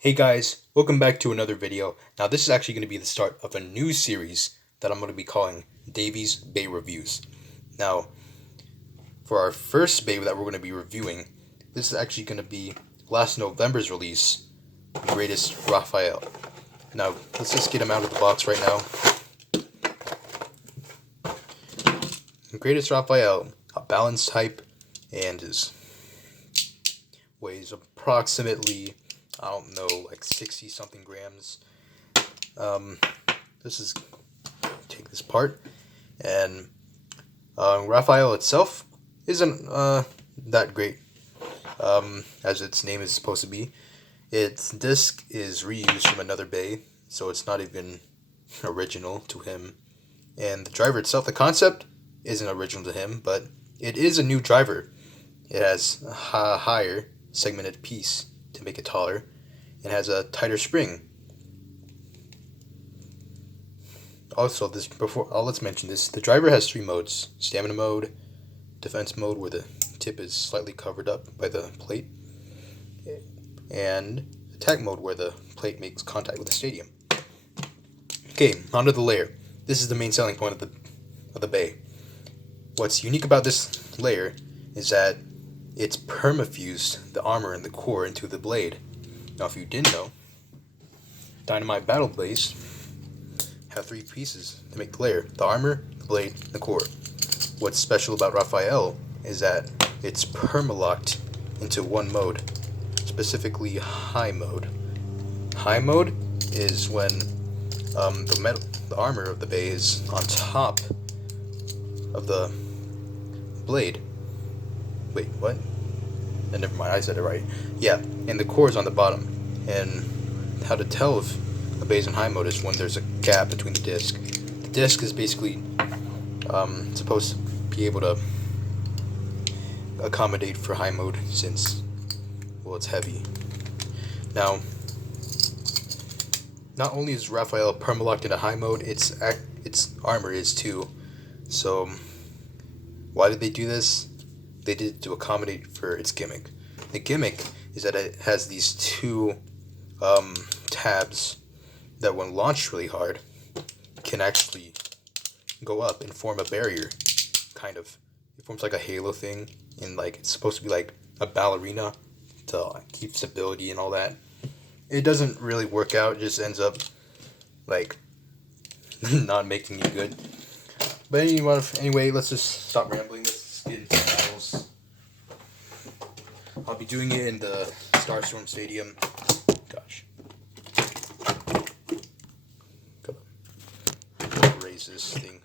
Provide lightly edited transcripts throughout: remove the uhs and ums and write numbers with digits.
Hey guys, welcome back to another video. Now this is actually going to be the start of a new series that I'm going to be calling Davy's Bay Reviews. Now, for our first bay that we're going to be reviewing, this is actually going to be last November's release, Greatest Raphael. Now, let's just get him out of the box right now. Greatest Raphael, a balanced type, and weighs approximately, I don't know, like 60 something grams. This is, take this part, and Raphael itself isn't that great, as its name is supposed to be. Its disc is reused from another bay, so it's not even original to him. And the driver itself, the concept isn't original to him, but it is a new driver. It has a higher segmented piece to make it taller, and has a tighter spring. Also, let's mention this. The driver has 3 modes: stamina mode, defense mode where the tip is slightly covered up by the plate, and attack mode where the plate makes contact with the stadium. Okay, onto the layer. This is the main selling point of the bay. What's unique about this layer is that it's permafused the armor and the core into the blade. Now, if you didn't know, Dynamite Battle Blades have 3 pieces to make the layer: the armor, the blade, and the core. What's special about Raphael is that it's permalocked into one mode, specifically high mode. High mode is when the armor of the bay is on top of the blade. Wait, what? And never mind, I said it right. Yeah, and the core is on the bottom. And how to tell if a bay is in high mode is when there's a gap between the disc. The disc is basically supposed to be able to accommodate for high mode since, well, it's heavy. Now, not only is Raphael permalocked into high mode, its armor is too. So, why did they do this? They did it to accommodate for its gimmick. The gimmick is that it has these 2 tabs that, when launched really hard, can actually go up and form a barrier. Kind of. It forms like a halo thing, and like it's supposed to be like a ballerina to keep stability and all that. It doesn't really work out. It just ends up like not making you good. But anyway, let's just stop rambling. Let's get into the battles. I'll be doing it in the Starstorm Stadium. Gosh. Gotta raise this thing.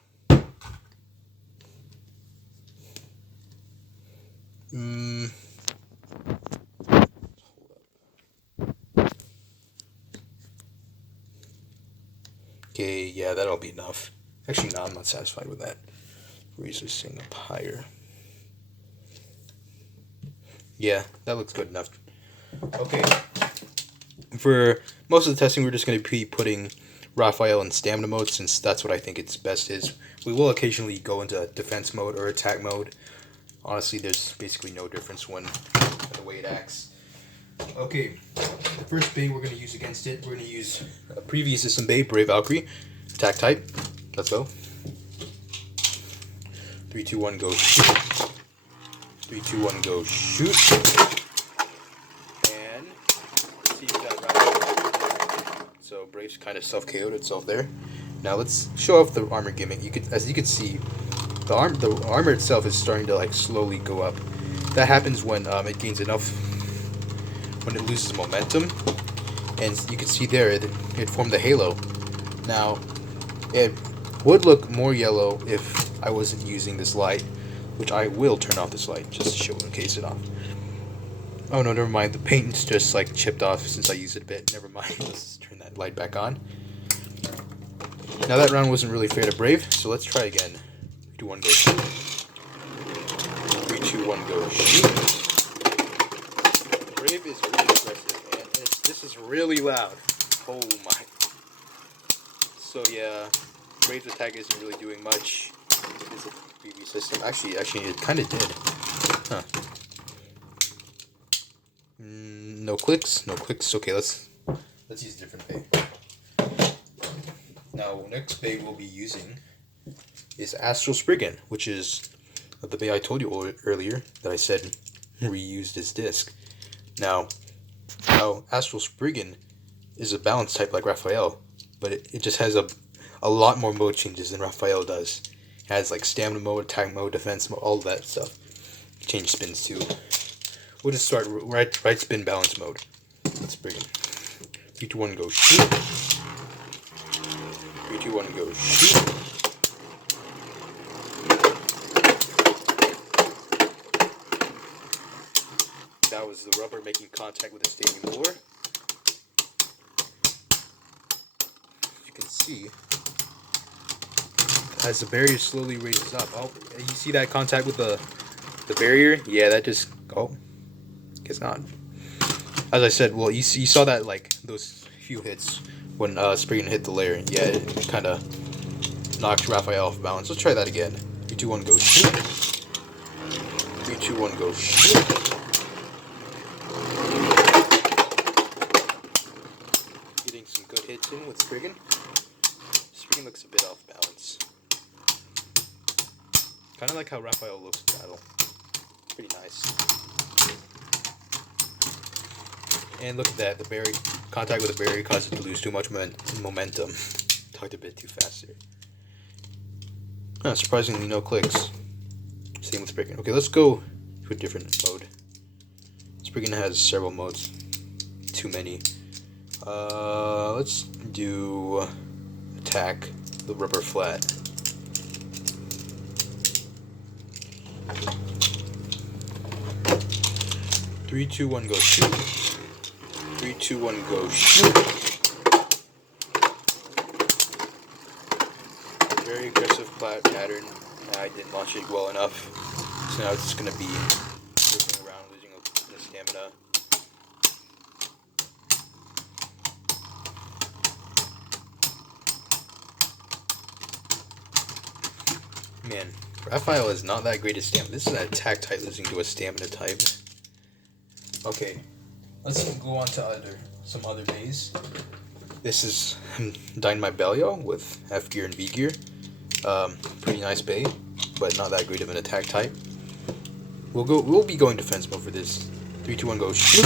Okay, yeah, that'll be enough. Actually, no, I'm not satisfied with that. Raise this thing up higher. Yeah, that looks good enough. Okay. For most of the testing, we're just going to be putting Raphael in stamina mode, since that's what I think its best is. We will occasionally go into defense mode or attack mode. Honestly, there's basically no difference when the way it acts. Okay, the first bay we're going to use against it, we're going to use a previous system bay, Brave Valkyrie, attack type. Let's go. 3, 2, 1, go shoot. 3, 2, 1, go shoot. And see that. So Brave's kind of self-KO'd itself there. Now let's show off the armor gimmick. As you can see, the armor itself is starting to like slowly go up. That happens when it gains enough, when it loses momentum, and you can see there it formed the halo. Now, it would look more yellow if I wasn't using this light, which I will turn off this light just to showcase it off. Oh no, never mind. The paint's just like chipped off since I used it a bit. Never mind. Let's turn that light back on. Now that round wasn't really fair to Brave, so let's try again. 3, 2, 1, go shoot. 3, 2, 1, go shoot. Brave is really aggressive, and this is really loud. Oh my. So yeah, Brave's attack isn't really doing much. It's a previous system. Actually, it kind of did. Huh. No clicks. Okay, let's let's use a different bay. Now, next bay we'll be using is Astral Spriggan, which is the bay I told you earlier that I said reused his disc. Now Astral Spriggan is a balance type like Raphael, but it just has a lot more mode changes than Raphael does. It has like stamina mode, attack mode, defense mode, all of that stuff. Change spins too. We'll just start right spin balance mode. Let's bring it. 3, 2, 1, go shoot. 3, 2, 1, go shoot. That was the rubber making contact with the stadium floor. You can see as the barrier slowly raises up. Oh, you see that contact with the barrier? Yeah, that just guess not. As I said, well, you saw that like those few hits when Spriggan hit the layer. Yeah, it kind of knocked Raphael off balance. Let's try that again. 3, 2, 1, go shoot. 3, 2, 1, go shoot. Getting some good hits in with Spriggan. Spriggan looks a bit off balance. Kind of like how Raphael looks in battle. Pretty nice. And look at that, the berry contact with the barrier caused it to lose too much momentum. Talked a bit too fast here. Surprisingly, no clicks. Same with Spriggan. Okay, let's go to a different mode. Spriggan has several modes. Too many. Let's do attack the rubber flat. Three, 2, 1, go shoot. 3, 2, 1, go shoot. Very aggressive flat pattern. I didn't launch it well enough. So now it's just going to be moving around, losing the stamina. Man, Raphael is not that great at stamina. This is an attack type losing to a stamina type. Okay, let's go on to some other bays. This is Dynamite Belial with F gear and V gear. Pretty nice bay, but not that great of an attack type. We'll be going defense mode for this. 3, 2, 1, go shoot.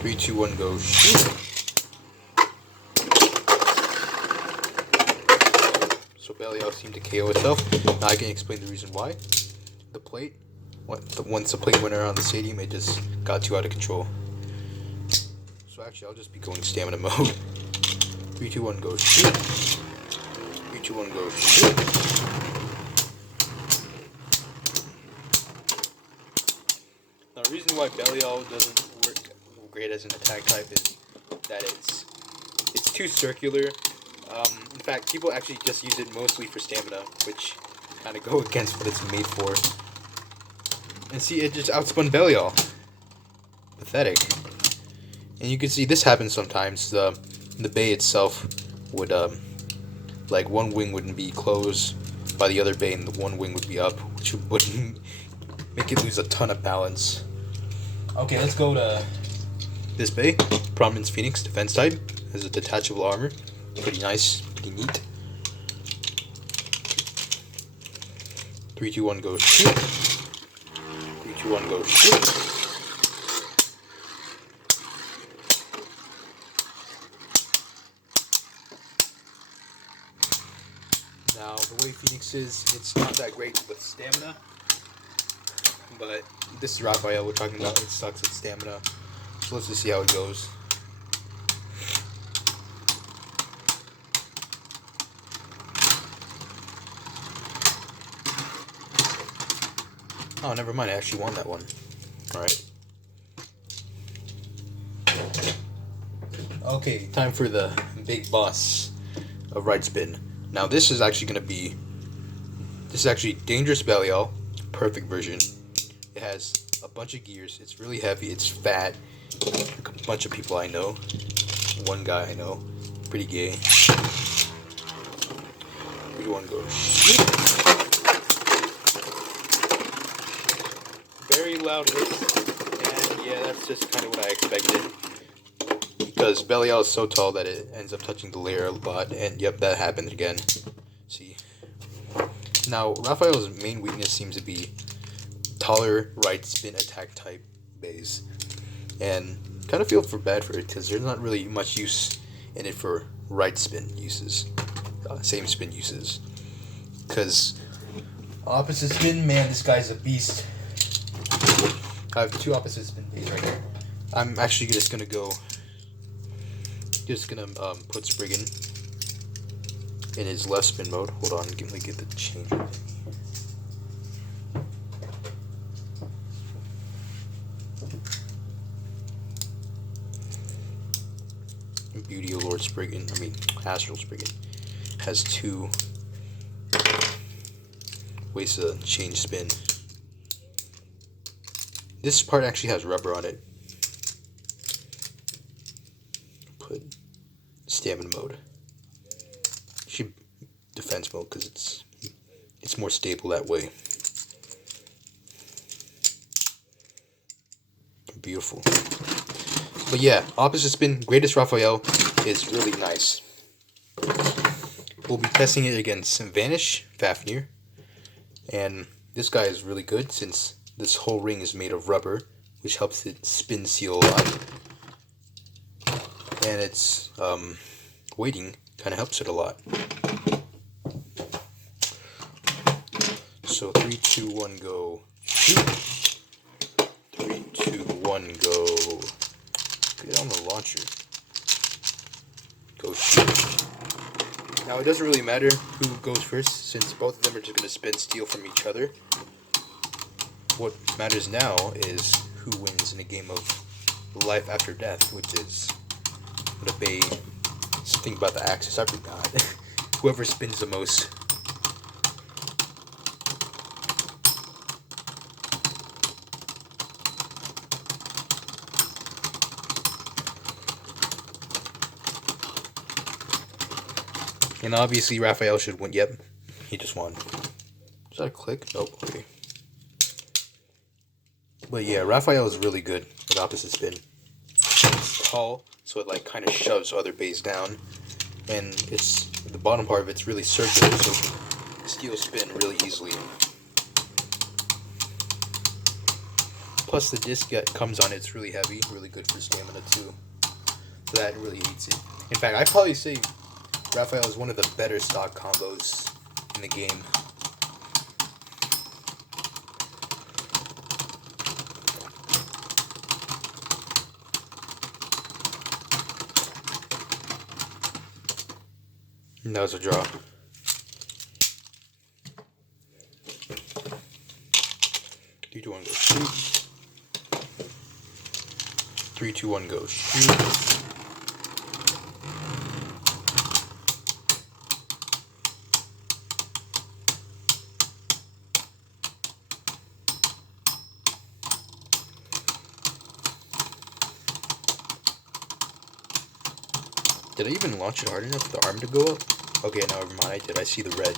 3, 2, 1, go shoot. So Belial seemed to KO itself. Now I can explain the reason why. The plate. Once the plate went around the stadium, it just got too out of control. So actually, I'll just be going stamina mode. 3, 2, 1, go shoot. 3, 2, 1, go shoot. Now, the reason why Belial doesn't work great as an attack type is that it's too circular. In fact, people actually just use it mostly for stamina, which kind of go against what it's made for. And see, it just outspun Belial. Pathetic. And you can see this happens sometimes. The bay itself would, like one wing wouldn't be closed by the other bay and the one wing would be up, which would make it lose a ton of balance. Okay, let's go to this bay. Prominence Phoenix, defense type. Has a detachable armor. Pretty nice, pretty neat. 3, 2, 1, go shoot. 3, 2, 1, go shoot. Now, the way Phoenix is, it's not that great with stamina. But this is Raphael we're talking about. It sucks at stamina. So let's just see how it goes. Oh, never mind. I actually won that one. Alright. Okay, time for the big boss of right spin. Now, this is actually going to be... This is actually Dangerous Belial. Perfect version. It has a bunch of gears. It's really heavy. It's fat. Like a bunch of people I know. One guy I know. Pretty gay. Which one goes? Very loud hits, and yeah, that's just kind of what I expected. because Belial is so tall that it ends up touching the layer a lot, and yep, that happened again. See. Now, Raphael's main weakness seems to be taller right spin attack type bays, and kind of feel bad for it because there's not really much use in it for right spin uses, same spin uses. Because opposite spin, man, this guy's a beast. I have 2 opposite spin bays right here. I'm actually just gonna put Spriggan in his left spin mode. Hold on, let me get the change. Beauty of Lord Spriggan, Astral Spriggan, has 2 ways to change spin. This part actually has rubber on it. Put stamina mode. Should defense mode because it's more stable that way. Beautiful. But yeah, opposite spin, greatest Raphael is really nice. We'll be testing it against Vanish, Fafnir, and this guy is really good since this whole ring is made of rubber, which helps it spin seal a lot. And its weighting kind of helps it a lot. So 3, 2, 1, go. Shoot. 3, 2, 1, go. Get on the launcher. Go shoot. Now it doesn't really matter who goes first since both of them are just going to spin steal from each other. What matters now is who wins in a game of life after death, which is the bay. Something about the axis, I forgot. Whoever spins the most. And obviously Raphael should win. Yep, he just won. Is that a click? Nope, okay. But yeah, Raphael is really good with opposite spin. It's tall, so it like kind of shoves other bays down. And it's the bottom part of it's really circular, so steal spin really easily. Plus the disc that comes on it's really heavy, really good for stamina too. So that really eats it. In fact, I'd probably say Raphael is one of the better stock combos in the game. And that was a draw. Three, 2, 1, go shoot. 3, 2, 1, go shoot. Did I even launch it hard enough for the arm to go up? Okay, now never mind, I did. I see the red.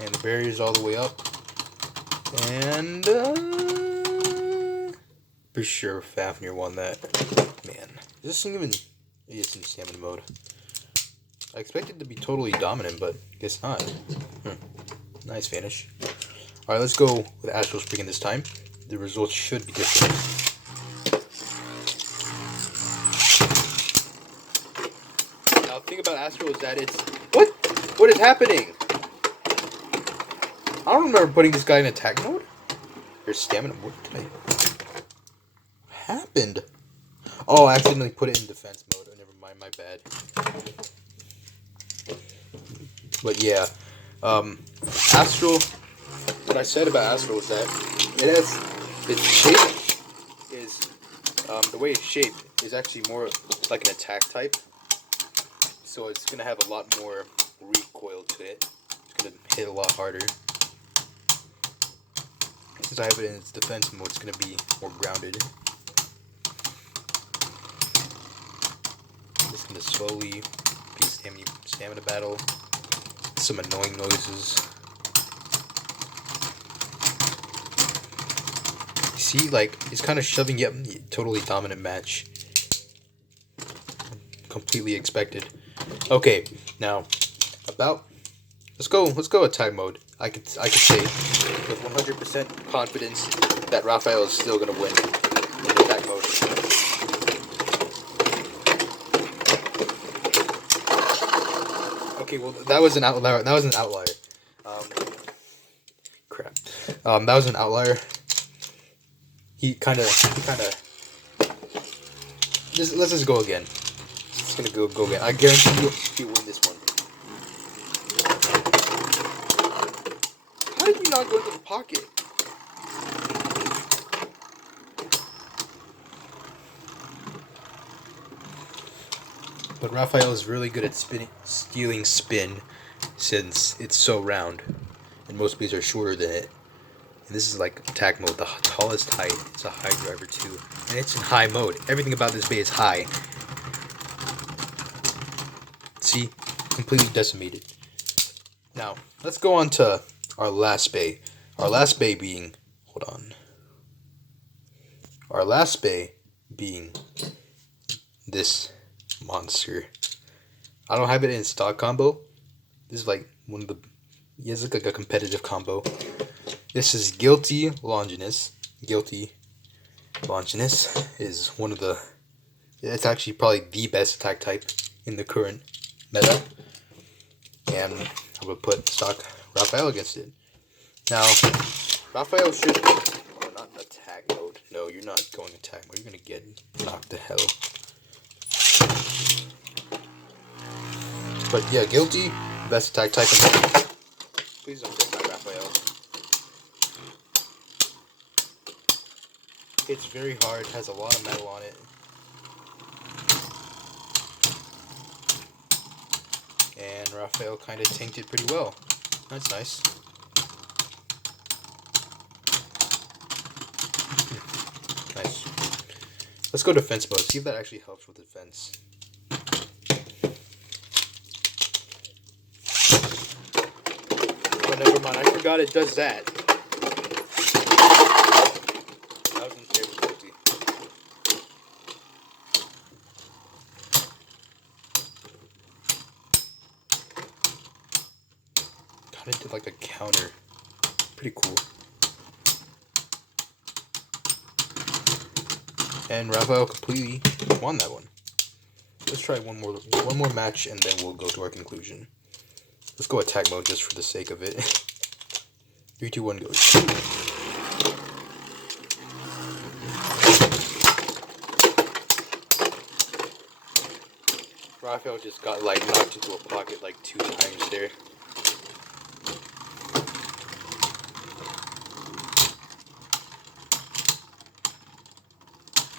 And the barrier's all the way up. And, for sure Fafnir won that. Man, is this thing even... It's in stamina mode. I expected it to be totally dominant, but guess not. Nice Vanish. Alright, let's go with Astral Spriggan this time. The results should be different. Now, the thing about Astral is that it's... What? What is happening? I don't remember putting this guy in attack mode. Or stamina mode today. What happened? Oh, I accidentally put it in defense mode. Oh, never mind, my bad. But yeah, Astral. What I said about Astral is that it has its shape is the way it's shaped is actually more like an attack type. So it's gonna have a lot more recoil to it. It's gonna hit a lot harder. Since I have it in its defense mode, it's gonna be more grounded. Just gonna slowly be stamina battle. Some annoying noises. See, like, it's kind of shoving, yep, totally dominant match. completely expected. Okay, now let's go attack mode. I could say with 100% confidence that Raphael is still gonna win in attack mode. Okay, well that was an outlier. Crap. That was an outlier. He kind of. Let's just go again. Just gonna go again. I guarantee he'll win this one. How did you not go into the pocket? But Raphael is really good at stealing spin, since it's so round, and most bees are shorter than it. And this is like attack mode, the tallest height. It's a high driver too, and it's in high mode. Everything about this bay is high. See, completely decimated. Now let's go on to our last bay. Our last bay being, Our last bay being this monster. I don't have it in stock combo. This is like one of the. He has like a competitive combo. This is Guilty Longinus. Guilty Longinus is one of the. It's actually probably the best attack type in the current meta. And I'm gonna put stock Raphael against it. Now, Raphael should. Oh, not attack mode. No, you're not going attack mode. You're gonna get knocked to hell. But yeah, Guilty, best attack type in the. Please don't get my Raphael. It's very hard, has a lot of metal on it. And Raphael kind of tanked it pretty well. That's nice. Nice. Let's go defense mode, see if that actually helps with defense. Oh, never mind, I forgot it does that. I was in terrible guilty. Kind of did like a counter. Pretty cool. And Raphael completely won that one. Let's try one more match, and then we'll go to our conclusion. Let's go attack mode just for the sake of it. 3, 2, 1, go. Raphael just got like knocked into a pocket like 2 times there.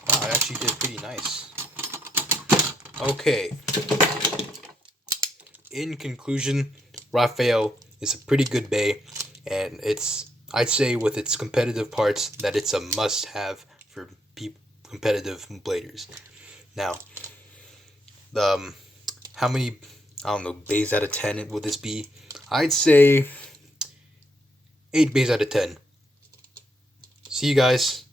Wow, I actually did pretty nice. Okay. In conclusion, Raphael is a pretty good bay, and I'd say with its competitive parts that it's a must-have for competitive bladers. Now, how many, bays out of 10 would this be? I'd say 8 bays out of 10. See you guys.